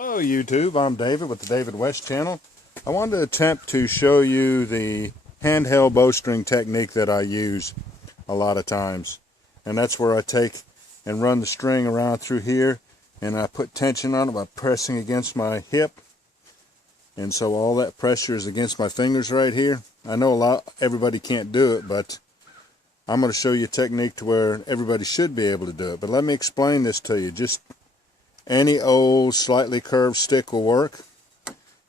Hello YouTube, I'm David with the David West channel. I wanted to attempt to show you the handheld bowstring technique that I use a lot of times. And that's where I take and run the string around through here and I put tension on it by pressing against my hip. And so all that pressure is against my fingers right here. I know everybody can't do it, but I'm going to show you a technique to where everybody should be able to do it. But let me explain this to you. Just any old slightly curved stick will work.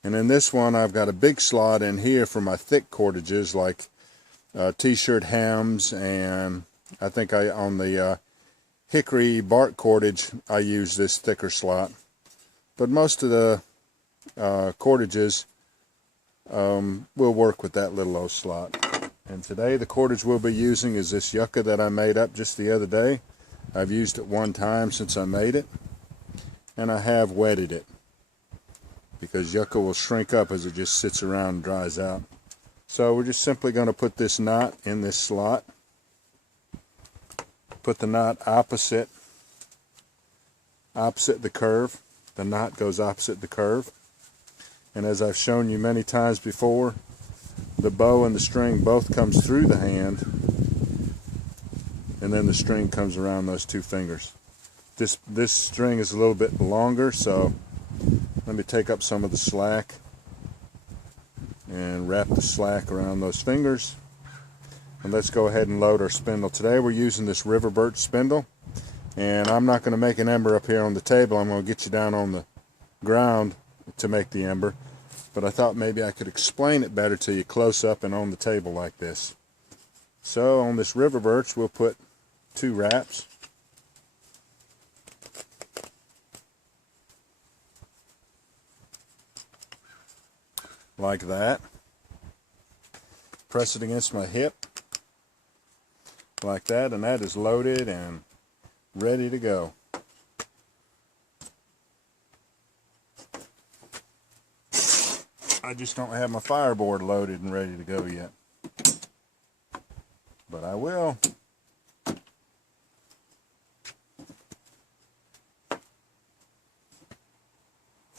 And in this one I've got a big slot in here for my thick cordages like t-shirt hems, and I think on the hickory bark cordage I use this thicker slot. But most of the cordages will work with that little old slot. And today the cordage we'll be using is this yucca that I made up just the other day. I've used it one time since I made it. And I have wetted it because yucca will shrink up as it just sits around and dries out. So we're just simply going to put this knot in this slot. Put the knot opposite the curve. The knot goes opposite the curve. And as I've shown you many times before, the bow and the string both comes through the hand, and then the string comes around those two fingers. This string is a little bit longer, so let me take up some of the slack and wrap the slack around those fingers. And let's go ahead and load our spindle. Today we're using this river birch spindle, and I'm not going to make an ember up here on the table. I'm going to get you down on the ground to make the ember, but I thought maybe I could explain it better to you close up and on the table like this. So on this river birch we'll put 2 wraps. Like that. Press it against my hip like that, and that is loaded and ready to go. I just don't have my fireboard loaded and ready to go yet, but I will.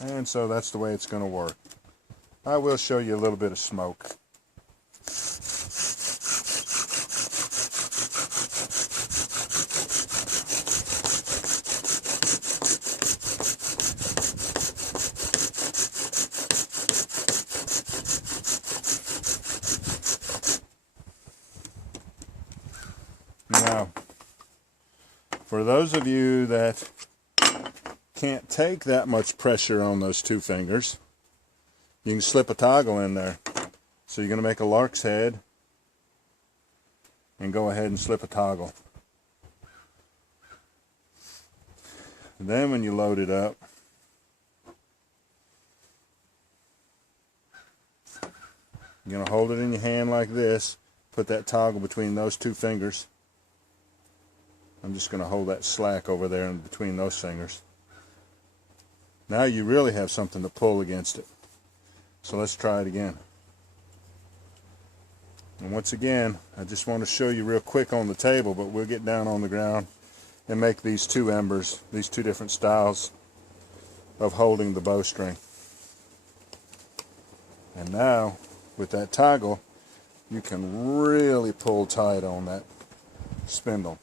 And so that's the way it's going to work. I will show you a little bit of smoke. Now, for those of you that can't take that much pressure on those 2 fingers, you can slip a toggle in there. So you're going to make a lark's head and go ahead and slip a toggle. And then when you load it up, you're going to hold it in your hand like this, put that toggle between those 2 fingers. I'm just going to hold that slack over there in between those fingers. Now you really have something to pull against it. So let's try it again. And once again, I just want to show you real quick on the table, but we'll get down on the ground and make these 2 embers, these 2 different styles of holding the bowstring. And now, with that toggle, you can really pull tight on that spindle.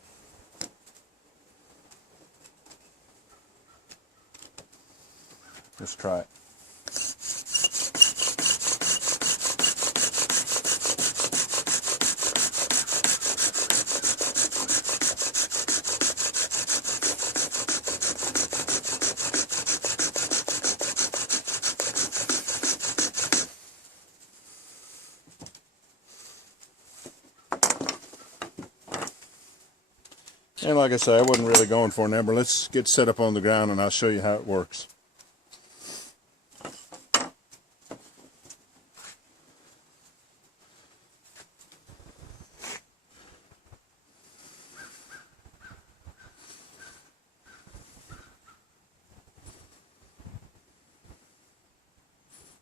Let's try it. And like I say, I wasn't really going for an ember. Let's get set up on the ground and I'll show you how it works.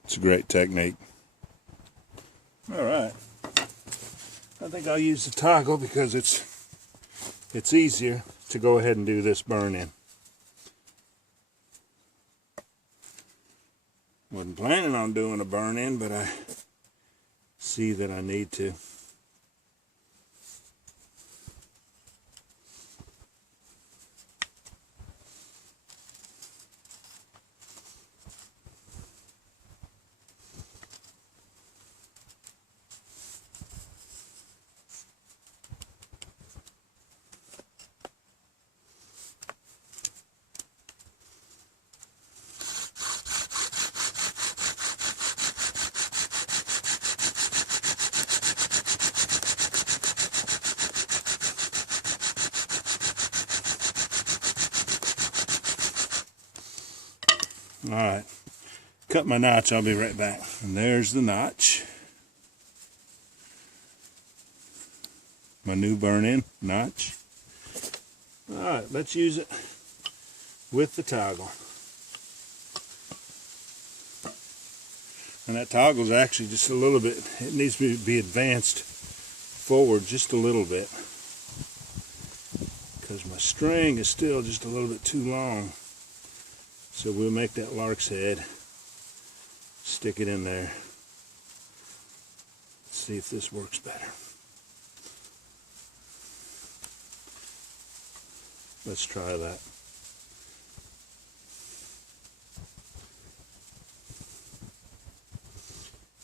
It's a great technique. Alright. I think I'll use the toggle because it's easier to go ahead and do this burn in. Wasn't planning on doing a burn-in, but I see that I need to. Alright, cut my notch, I'll be right back. And there's the notch. My new burn-in notch. Alright, let's use it with the toggle. And that toggle's actually just a little bit, it needs to be advanced forward just a little bit, because my string is still just a little bit too long. So we'll make that lark's head, stick it in there, see if this works better. Let's try that.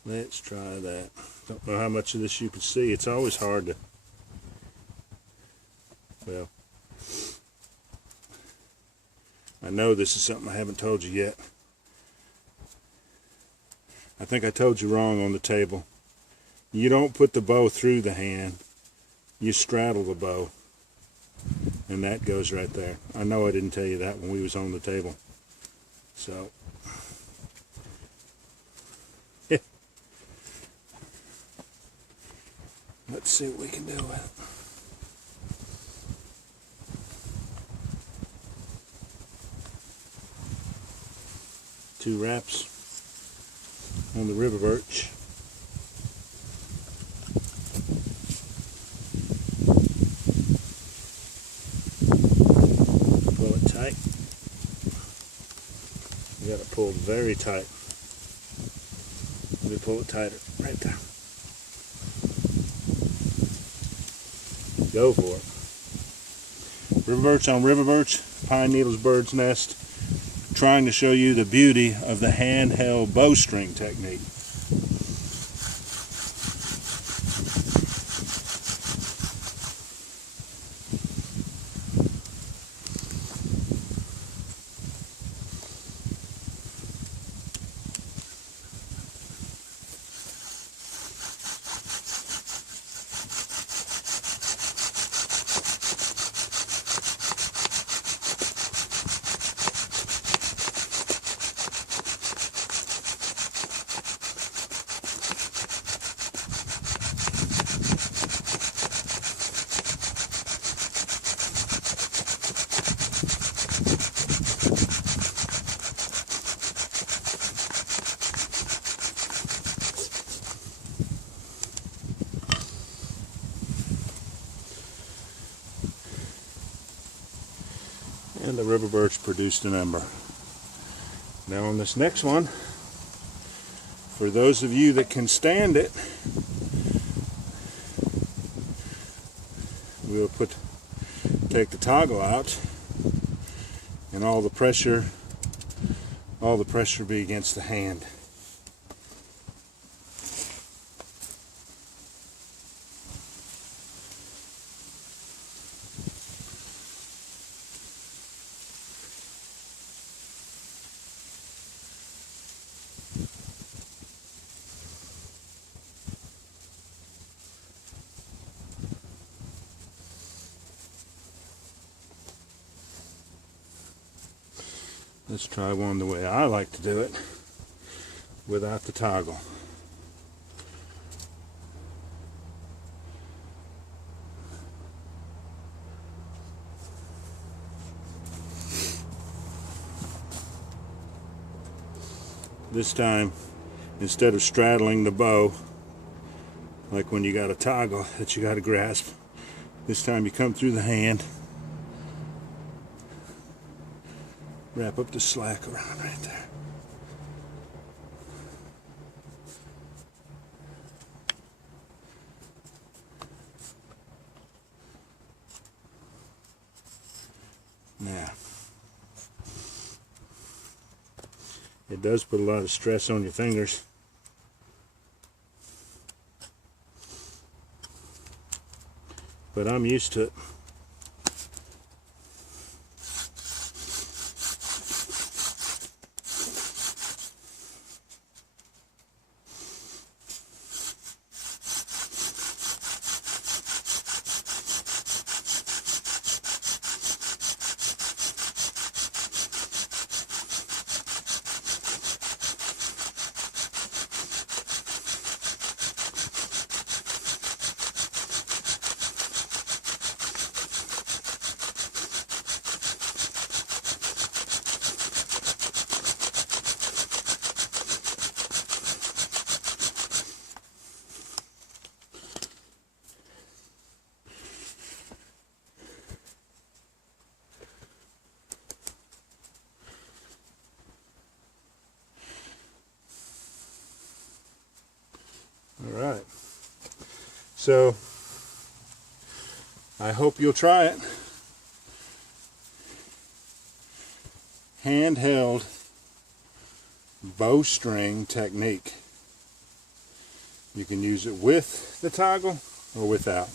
Let's try that. Don't know how much of this you can see. It's always hard to, well, I know this is something I haven't told you yet. I think I told you wrong on the table. You don't put the bow through the hand. You straddle the bow. And that goes right there. I know I didn't tell you that when we was on the table. So. Let's see what we can do with it. 2 wraps on the river birch. Pull it tight. You got to pull very tight. Let me pull it tighter. Right there. Go for it. River birch on river birch, pine needles bird's nest. Trying to show you the beauty of the handheld bowstring technique. And the river birch produced an ember. Now on this next one, for those of you that can stand it, we'll take the toggle out, and all the pressure be against the hand. Let's try one the way I like to do it, without the toggle. This time, instead of straddling the bow, like when you got a toggle that you got to grasp, this time you come through the hand, wrap up the slack around right there. It does put a lot of stress on your fingers. But I'm used to it. All right. So I hope you'll try it. Handheld bowstring technique. You can use it with the toggle or without.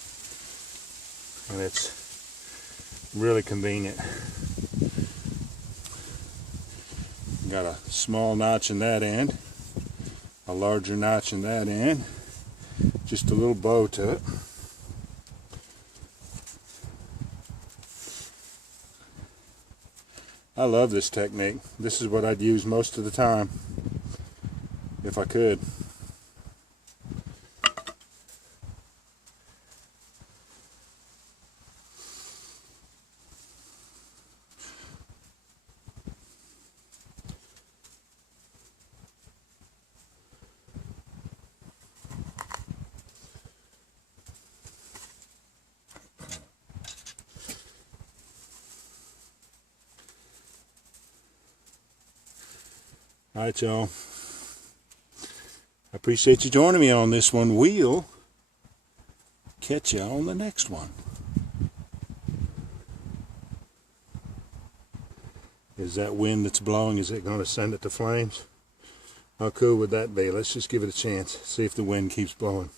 And it's really convenient. Got a small notch in that end, a larger notch in that end, just a little bow to it. I love this technique. This is what I'd use most of the time if I could. All right, y'all. I appreciate you joining me on this one. We'll catch you on the next one. Is that wind that's blowing, is it going to send it to flames? How cool would that be? Let's just give it a chance. See if the wind keeps blowing.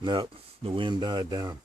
Nope, the wind died down.